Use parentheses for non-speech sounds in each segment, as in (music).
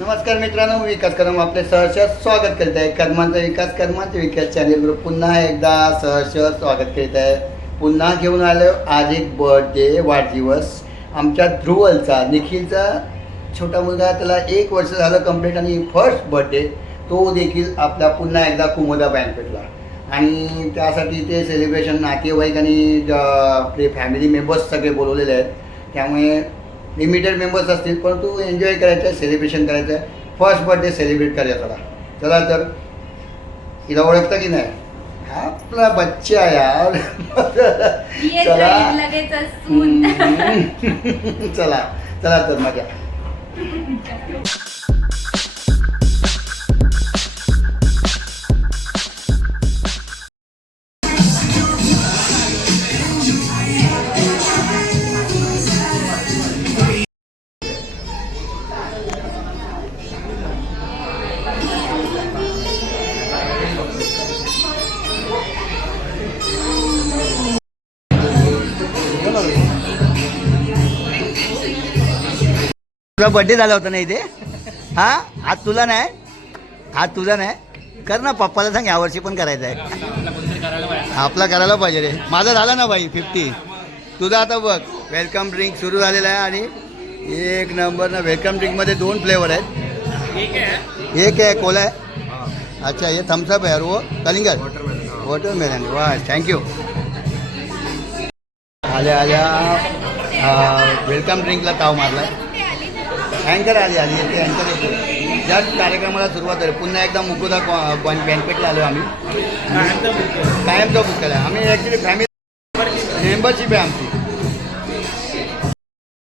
नमस्कार मित्रांनो विकास कदम आपले सहर्ष स्वागत करीत आहे. कर्मांचा विकास कदमांचे विकास चॅनेलवर पुन्हा एकदा सहर्ष स्वागत करीत आहे. पुन्हा घेऊन आलो आज एक बर्थडे वाढदिवस. आमच्या ध्रुवलचा निखिलचा छोटा मुलगा त्याला एक वर्ष झालं कंप्लीट आणि फर्स्ट बर्थडे तो देखील आपला पुन्हा एकदा कुमोदा बँकेटला आणि त्यासाठी ते सेलिब्रेशन नातेवाईक आणि आपले फॅमिली मेंबर्स सगळे बोलवलेले आहेत. त्यामुळे लिमिटेड मेंबर्स असतील परंतु एन्जॉय करायचं आहे सेलिब्रेशन करायचं आहे फर्स्ट बर्थडे सेलिब्रेट करायचा चला. चला तर हिला ओळखता की नाही? आपला बच्चा यार. चला. चला. चला तर मजा. (laughs) तुझा बर्थडे झाला होता ना इथे? हा? आज तुला नाही. आज तुझा नाही. कर ना पप्पाला सांग यावर्षी पण करायचं आहे. आपला करायला पाहिजे रे. माझा झाला ना भाई फिफ्टी तुझा आता बघ वेलकम ड्रिंक सुरू झालेला आहे आणि एक नंबर ना वेलकम ड्रिंकमध्ये दोन फ्लेवर आहेत. एक आहे? कोला आहे. अच्छा हे थम्सअप आहे वो कलिंगड वॉटरमेलन वा थँक्यू आल्या आल्या. वेलकम ड्रिंकला ताव मारला अँकर आली आली ते अँकर येते जस्ट कार्यक्रमाला सुरुवात झाली पुन्हा एकदा मुकुदा कॉन बँकेटला आलो आम्ही. कायमचा बुक केला आम्ही ॲक्च्युली फॅमिली मेंबरशिप आहे आमची.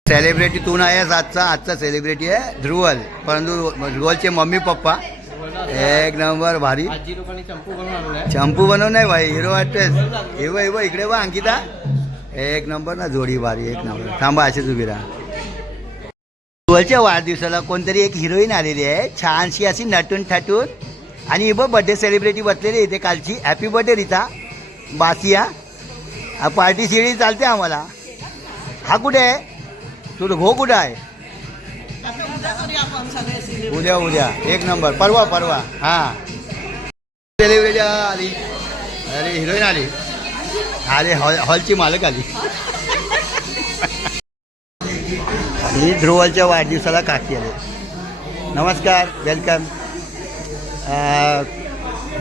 सेलिब्रिटी तू नाही आहेस आजचा आजचा सेलिब्रिटी आहे ध्रुवल. परंतु ध्रुवलचे मम्मी पप्पा. एक नंबर भारी. चंपू बनवून बनव नाही भाई. हिरो वाटतेस हिरो हिरो इकडे बा अंकिता. एक नंबर ना जोडी भारी एक नंबर. थांबा अशीच उभी राहा. ध्रुवलच्या वाढदिवसाला कोणतरी एक हिरोईन आलेली आहे. छानशी अशी नटून ठटून आणि ही बघ बड्डे सेलिब्रिटी बसलेली इथे कालची. Happy birthday Rita. बासिया. पार्टी शिडी चालते आम्हाला. हा कुठे आहे? तुला भो कुठं आहे? उद्या उद्या. एक नंबर परवा परवा. हा. सेलिब्रिटी आली. अरे हिरोईन आली. अरे हॉल हॉलची मालक आली. (laughs) ही ध्रुवलच्या वाढदिवसाला काकी आले. नमस्कार वेलकम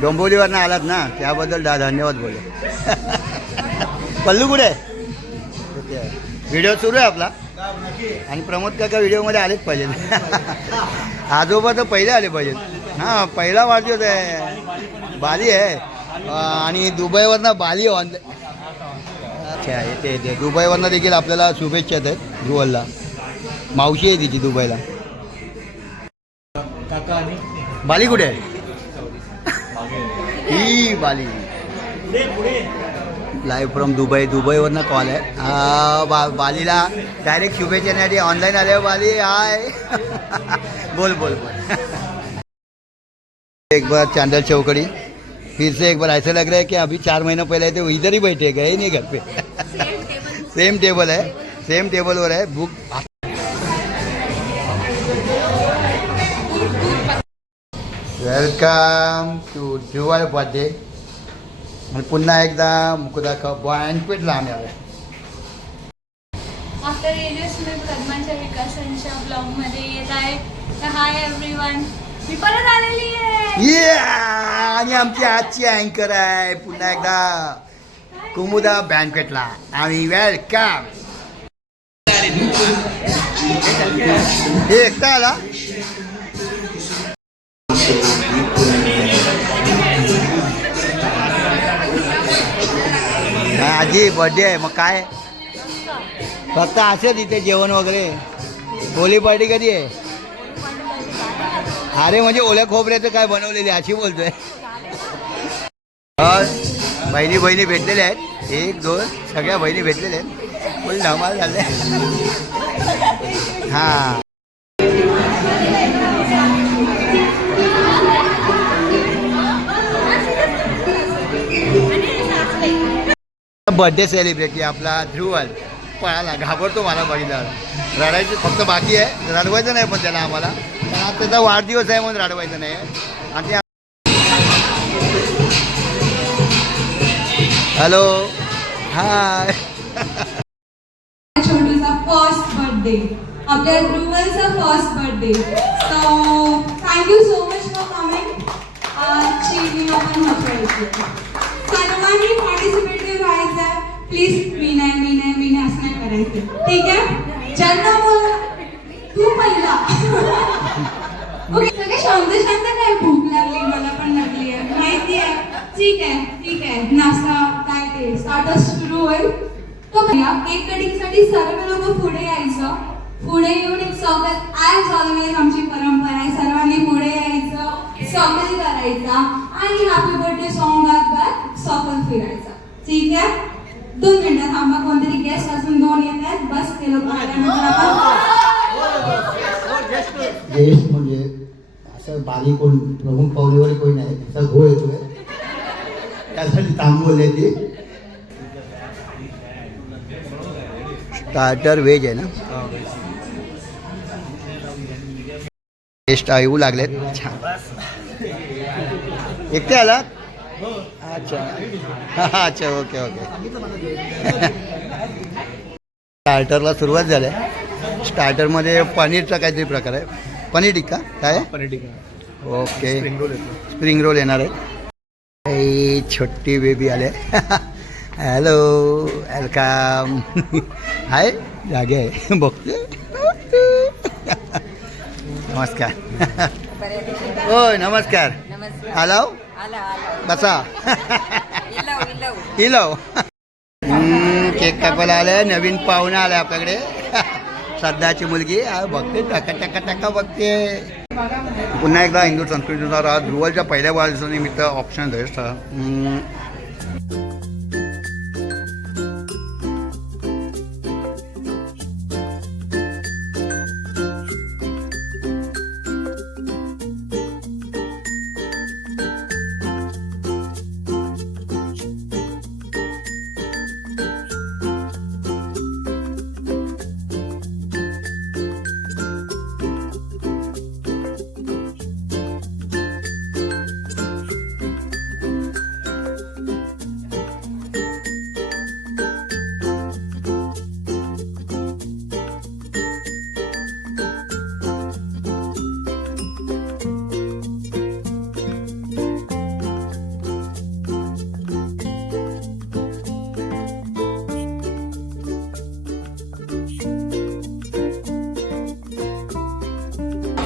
डोंबिवलीवरनं आलात ना त्याबद्दल दा धन्यवाद बोले. (laughs) पल्लू कुठे? व्हिडिओ सुरू आहे आपला. आणि प्रमोद काका व्हिडिओमध्ये आलेच पाहिजे (laughs) आजोबा तर पहिले आले पाहिजेत हां पहिला वाढदिवस आहे. बाली आहे. आणि दुबईवरनं बाली ऑन अच्छा येते येते दुबईवरनं देखील आपल्याला शुभेच्छा आहेत ध्रुवलला. मावशी आहे तिची दुबईला. बाली ही बाली. From Dubai. दुबईवरनं कॉल आहे. हा, बा बालीला डायरेक्ट शुभेच्छासाठी ऑनलाईन आले बाली. हाय. (laughs) बोल बोल बोल. (laughs) एक बार चांदल चौकड़ी. फिर से एक बार ऐसा लग रहा है कि अभी चार महीने पहले थे इधर ही बैठे गए नहीं घर पे. (laughs) सेम टेबल है. सेम टेबल हो रहा है. Book welcome to dual birthday आणि पुन्हा एकदा मुकुदा ख बँकपेटला आम्ही आलो आफ्टर एरियस मी पद्माच्या विकासांच्या ब्लॉगमध्ये येत आहे. हाय एव्हरीवन मी परत आलेली आहे. आणि आमची आजची अँकर आहे. पुन्हा एकदा कुमुदा बँकेटला आणि वेलकम हे एकटा आला? आजी बर्थडे आहे मग काय? फक्त असेल इथे जेवण वगैरे. होली पार्टी कधी आहे? अरे म्हणजे ओल्या खोबऱ्याचं काय बनवलेली अशी बोलतोय. बहिणी बहिणी भेटलेल्या आहेत. एक दोन सगळ्या बहिणी भेटलेल्या आहेत. फुल धमाल झाले. हा. बर्थडे सेलिब्रिटी आपला ध्रुवल. पळाला घाबरतो मला बघितलं रडायचं फक्त बाकी आहे. रडवायचं नाही पण त्याला आम्हाला. पण आज त्याचा वाढदिवस आहे म्हणून रडवायचं नाही. आणि हॅलो हाय छोटूचा फर्स्ट बर्थडे आपल्या ध्रुवलचा first birthday so thank you so much for coming आजची इव्हनिंग आपण महत्वाची सर्वांनी पार्टिसिपेटिव्ह व्हायचं प्लीज मी नाही मी नाही मी नाही असं नाही करायचं. ठीक आहे? ज्यांना बोल तू पहिला. ओके सगळे शांत शांत काय भूक लागली? मला पण लागली आहे. माहिती आहे? ठीक आहे ठीक आहे. नाश्ता काय ते? स्टार्टर सुरू होईल. तो पहिला. केक कटिंगसाठी सर्व लोक पुढे यायचं. पुढे येऊन एक स्वागत. ॲज ऑलवेज आमची परंपरा आहे. सर्वांनी पुढे यायचं. स्वागत करायचा. आणि हॅपी बर्थडे सॉन्ग गात सॉकल फिरायचा. ठीक आहे दोन मिनिटं थांबा कोणतरी गेस्ट अजून दोन येत आहेत बस ते लोक गेस्ट म्हणजे असं बारीक कोण प्रमुख पाहुणे वगैरे कोणी नाही त्याचा घो येतोय. त्यासाठी तांबूल आहे ती. स्टार्टर व्हेज आहे ना? टेस्ट येऊ लागलेत. छान. एकटे आला अच्छा. (laughs) अच्छा ओके ओके स्टार्टरला सुरुवात झाली. आहे स्टार्टरमध्ये पनीरचा काहीतरी प्रकार आहे. पनीर टिक्का काय? आहे? Paneer tikka. Okay spring roll येतो. स्प्रिंग रोल येणार आहे. छोटी बेबी आले. हॅलो वेलकम हाय जागे आहे. (laughs) बघते (laughs) नमस्कार. होय नमस्कार. नमस्कार. इलव इलो केक कापायला आलाय. नवीन पाहुणा आलाय आपल्याकडे. सध्याची मुलगी. बघते टका टका टका बघते. पुन्हा एकदा हिंदू संस्कृतीनुसार आज ध्रुवलच्या पहिल्या वाढदिवसानिमित्त ऑप्शन बेस्ट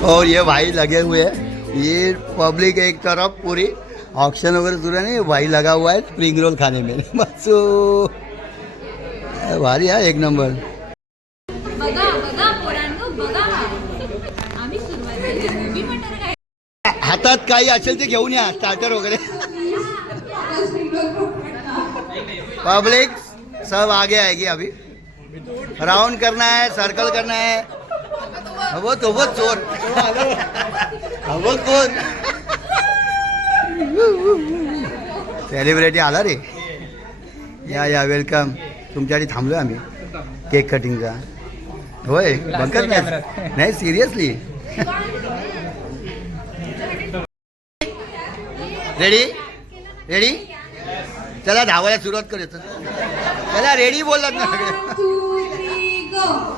और ये भाई लगे हुए हैं। ये पब्लिक एक तरफ़ पूरी ऑक्शन वगैरह शुरू नहीं भाई लगा हुआ है स्प्रिंग रोल खाने में। (laughs) बस भारी है एक नंबर। हातात काही असेल ते घेऊन या स्टार्टर वगैरे. पब्लिक सब आगे आएगी अभी। राउंड करना है सर्कल करना है। वो तो वो चोर. वो कोण? सेलिब्रिटी आला रे. या या वेलकम तुमच्यासाठी थांबलो आम्ही. केक कटिंगचा होय बघत नाही. नाही सिरियसली रेडी रेडी चला धावायला सुरुवात करूया. चला रेडी बोललात ना. One,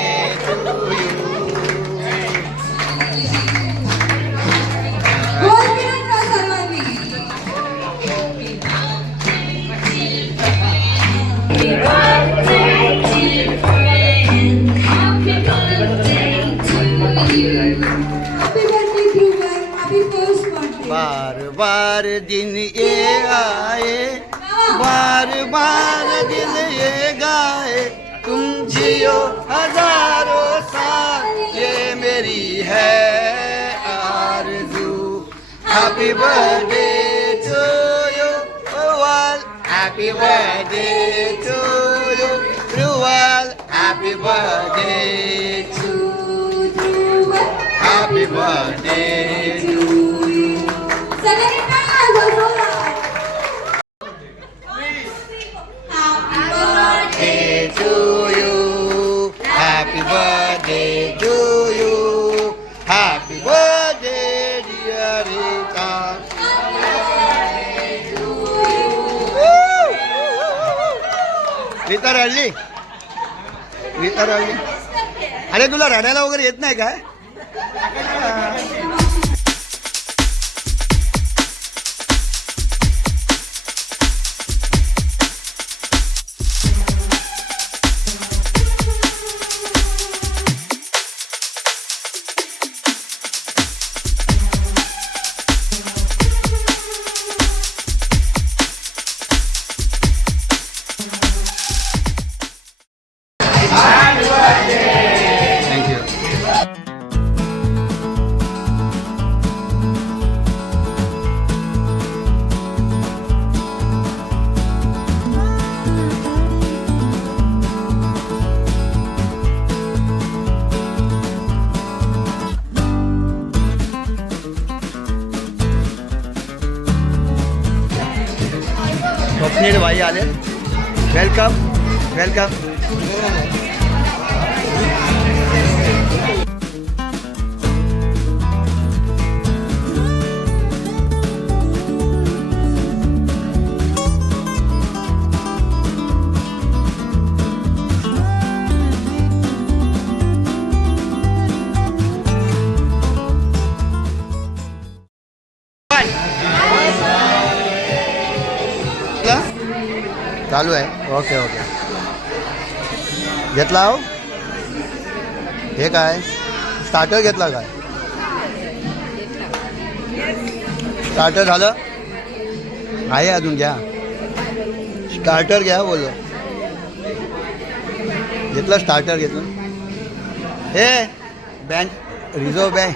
बार दिन ये आए, बार बार दिन ये गाए। तुम जियो हज़ारों साल, ये मेरी है आरज़ू। Happy birthday to you Ruval happy birthday to you Ruval happy birthday To Dhruvan. Happy birthday to you. Happy birthday to you. Happy birthday, dear Rita. Rita रडली रीता रडली अरे तुला रडायला वगैरे येत नाही काय स्वप्नील भाई चालू आहे. Okay okay. घेतला हो? हे काय? स्टार्टर घेतला काय? स्टार्टर झालं? आहे अजून घ्या. स्टार्टर घ्या बोल घेतलं स्टार्टर घेतलं? हे बँक रिझर्व बँक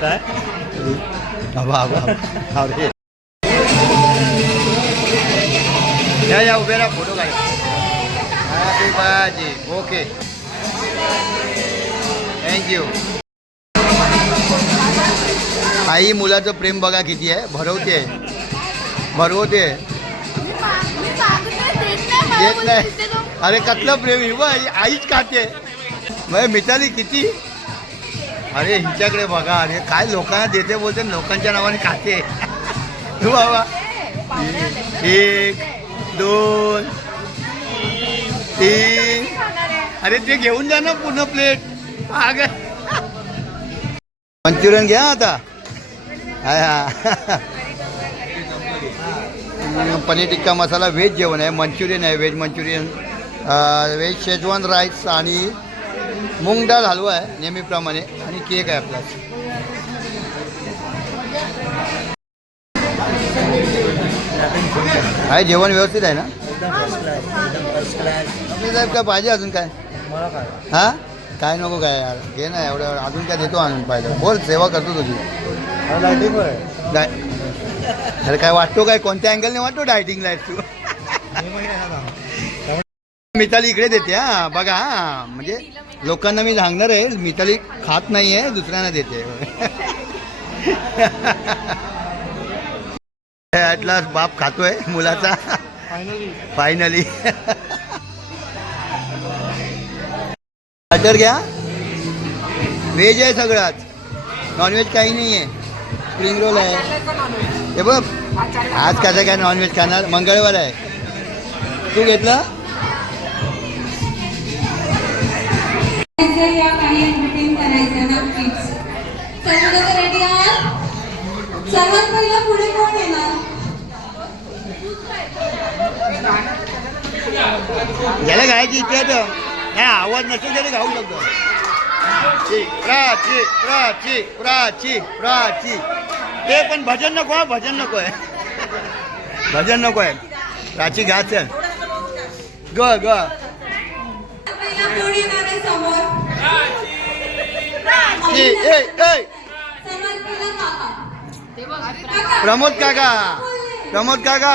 काय? हवा अरे. या या उभे राहा फोटो काढ. Happy birthday okay thank you आई मुलाचं प्रेम बघा किती आहे. भरवते. भरवते. देत नाही. अरे कसलं प्रेम ही बघ, ही आईच खाते. मग मिताली किती? अरे हिच्याकडे बघा. अरे काय लोकांना देते बोलते लोकांच्या नावाने खाते. तू (laughs) बाबा एक दोन तीन. अरे ते घेऊन जा ना पूर्ण प्लेट आग. मंचुरियन घ्या आता. पनीर टिक्का मसाला व्हेज जेवण आहे मंचुरियन आहे veg Manchurian. Veg schezwan rice आणि मूग डाळ हलवा आहे नेहमीप्रमाणे. आणि केक आहे आपला. आहे जेवण व्यवस्थित आहे ना? साहेब काय पाहिजे अजून काय? हा? काय नको काय यार. घे ना एवढं एवढं. अजून काय देतो आणून पाहिजे. बोल सेवा करतो तुझी. अरे काय वाटतो काय? कोणत्या अँगलने वाटतो डायटिंग लाईफ तू? मिताली इकडे देते हा. बघा हा. म्हणजे लोकांना मी सांगणार आहे मिताली खात नाही आहे दुसऱ्यांना देते. (laughs) ॲटला बाप खातोय मुलाचा. फायनली बटर घ्या. व्हेज आहे सगळंच. नॉनव्हेज काही नाही आहे स्प्रिंग रोल आहे. हे बघ. आज कसं काय नॉनव्हेज खाणार? मंगळवार आहे. तू घेतलं? जर या काही एंटरटेन करायचं नक्कीच सर्व लोक रेडी आहात सर्वात पहिला पुढे कोण येणार ज्याला गायची इच्छा तर. नाही आवाज नसेल तरी गाऊ शकतो. ची प्राची प्राची प्राची प्राची. ते पण भजन नको आहे भजन नको आहे. भजन नको आहे. प्राची गा चल. ग ग. प्रमोद काका. प्रमोद काका.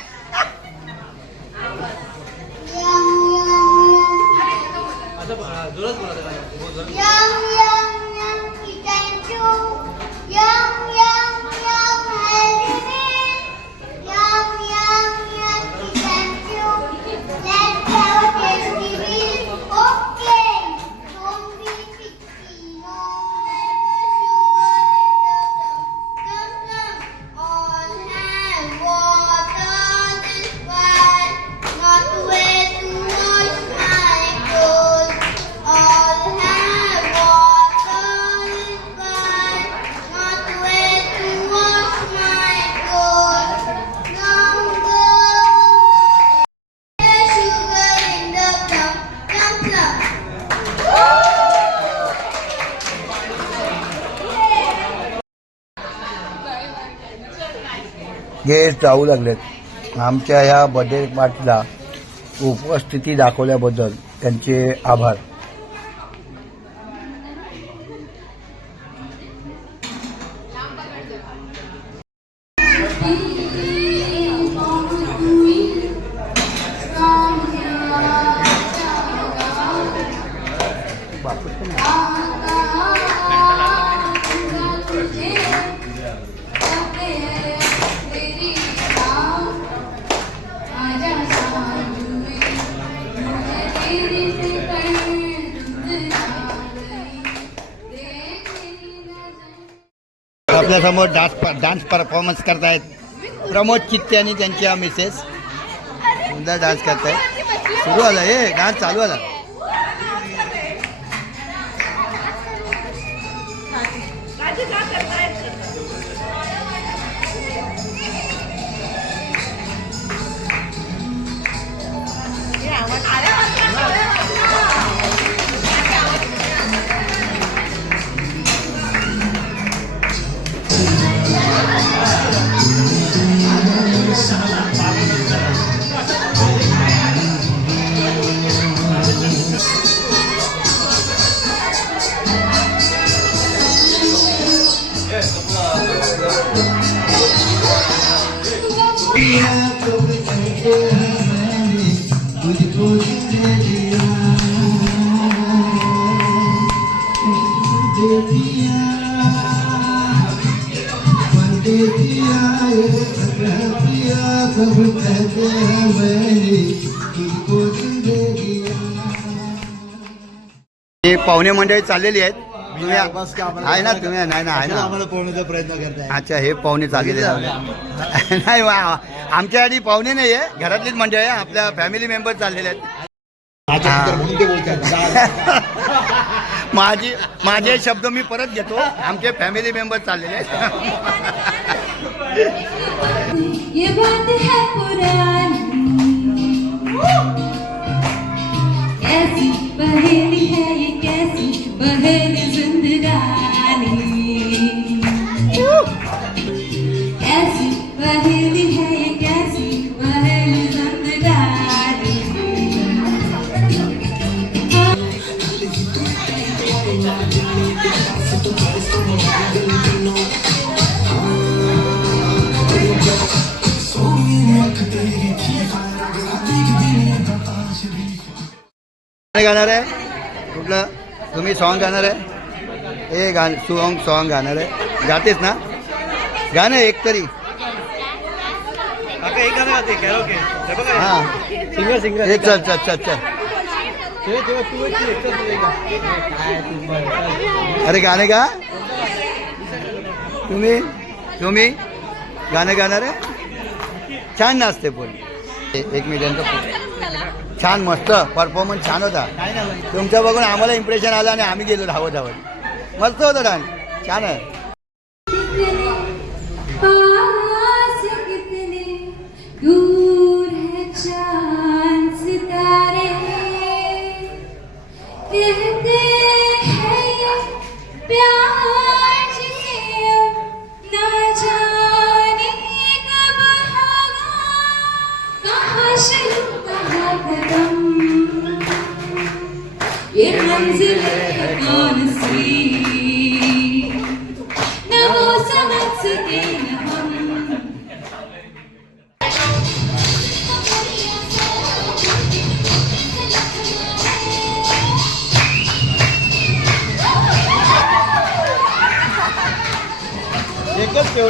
है भाई. Yum, yum, गेट जाऊ लागलेत. आमच्या ह्या बर्थडे पार्टीला उपस्थिती दाखवल्याबद्दल त्यांचे आभार. करतायत. प्रमोद चित्ते आणि त्यांच्या मिसेस सुंदर डान्स करतायत सुरू आला हे डान्स चालू आला? हे पाहुणे मंडळी चाललेली आहेत. तुम्ही आहे ना तुम्ही नाही ना आहे ना. आम्हाला पोहण्याचा प्रयत्न करताय. अच्छा हे पाहुणे चाललेले. नाही वा आमच्यासाठी पाहुणे नाही आहे घरातलीच मंडळी आहे. आपल्या फॅमिली मेंबर चाललेले आहेत. (laughs) माझी शब्द मी परत घेतो. आमचे फॅमिली मेंबर चाललेले कैसी बहेली है ये, कैसी बहेली सॉन्ग गाणार आहे. हे गाणं सॉन्ग सॉन्ग गाणार आहे. गातेस ना? गाणं एक तरी. हां सिंगर सिंगर हे चल चल चल चल. अरे गाणे गा. तुम्ही? तुम्ही? गाणं गाणार आहे? छान नाचते पण एक मिनिटांचं. छान मस्त परफॉर्मन्स छान होता. तुमचं बघून आम्हाला इम्प्रेशन आलं आणि आम्ही गेलो धावत धावत मस्त होता डान्स छान आहे. पास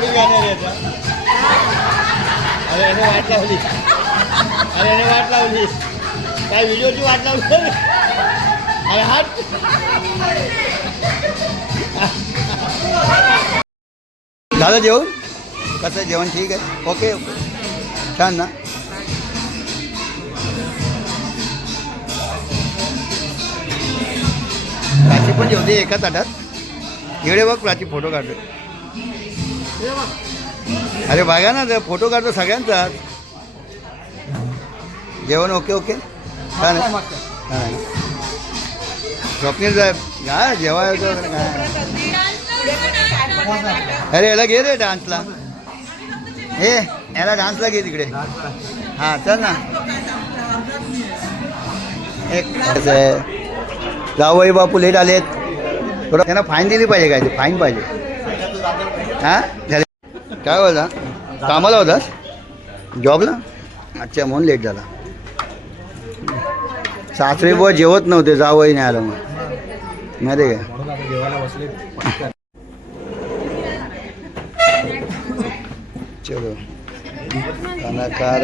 थोडी तेवढी गाणी आहे अरे याने वाट लावली. अरे याने वाट लावली. काय व्हिडिओची वाट लावली? अरे हात. झालं जेवण? कसं आहे? जेवण ठीक आहे? Okay okay. छान ना? प्राची पण जेवते एका ताटात. इकडे बघ प्राची फोटो काढतो अरे बघा ना फोटो काढतो सगळ्यांचा जेवण ओके ओके? छान आहे. स्वप्नील साहेब हा जेवायचं अरे याला घे रे डान्सला. हे याला डान्सला घे तिकडे. हां चल ना. एक कसं आहे. जावई बापू लेट आलेत. थोडं त्यांना फाईन दिली पाहिजे काय ते? फाईन पाहिजे. हां? झाले. काय बोला कामाला होतास? जॉबला अच्छा म्हणून लेट झाला. सासरे बुवा जेवत नव्हते जावंही नाही आलं मग माहिती आहे का? म्हणून आता चलो कलाकार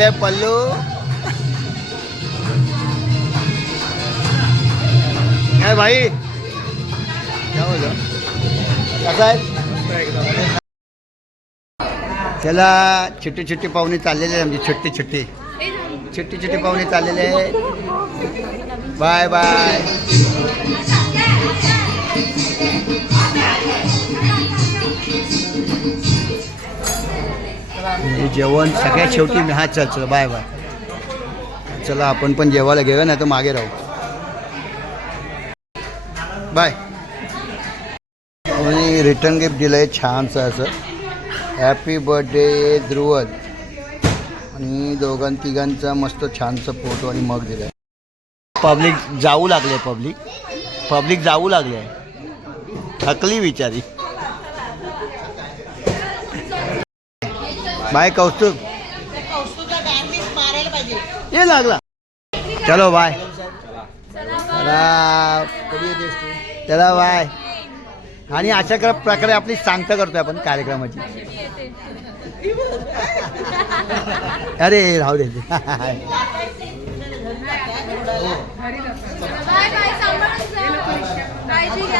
आले पल्लू. काय भाई. काय हो? कसा आहे? त्याला छोटी छोटी पाहुणे चाललेले आहे आमची छोटी छोटी. छोटी छोटी पाहुणे चाललेले आहे. Bye bye. जेवण सगळ्यात शेवटी मी हा चल चल बाय बाय. चला आपण पण जेवायला घेऊया नाही तर मागे राहू. बाय. आणि रिटर्न गिफ्ट दिलं आहे छानसं असं. हॅपी बर्थडे ध्रुवल आणि दोघां तिघांचा मस्त छानसा फोटो आणि मग दिला आहे पब्लिक जाऊ लागले पब्लिक पब्लिक जाऊ लागले आहे थकली विचारी बाय कौस्तुभ. ये लागला. चलो बाय चला चला बाय आणि अशा कर प्रकारे आपली सांगता करतोय आपण कार्यक्रमाची. अरे राहू दे.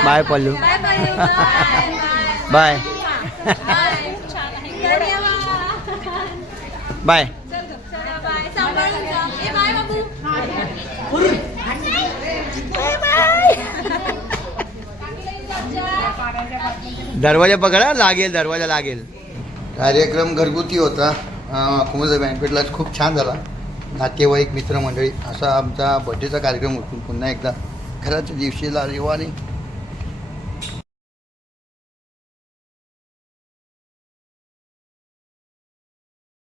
Bye Pallu bye Pallu bye bye bye छान आहे धन्यवाद बाय. दरवाजा पकडा लागेल दरवाजा लागेल. कार्यक्रम घरगुती होता. कुमज बँकेटला खूप छान झाला. नातेवाईक मित्रमंडळी असा आमचा बड्डेचा कार्यक्रम होतो. पुन्हा एकदा. घराच्या दिवशीला रविवारी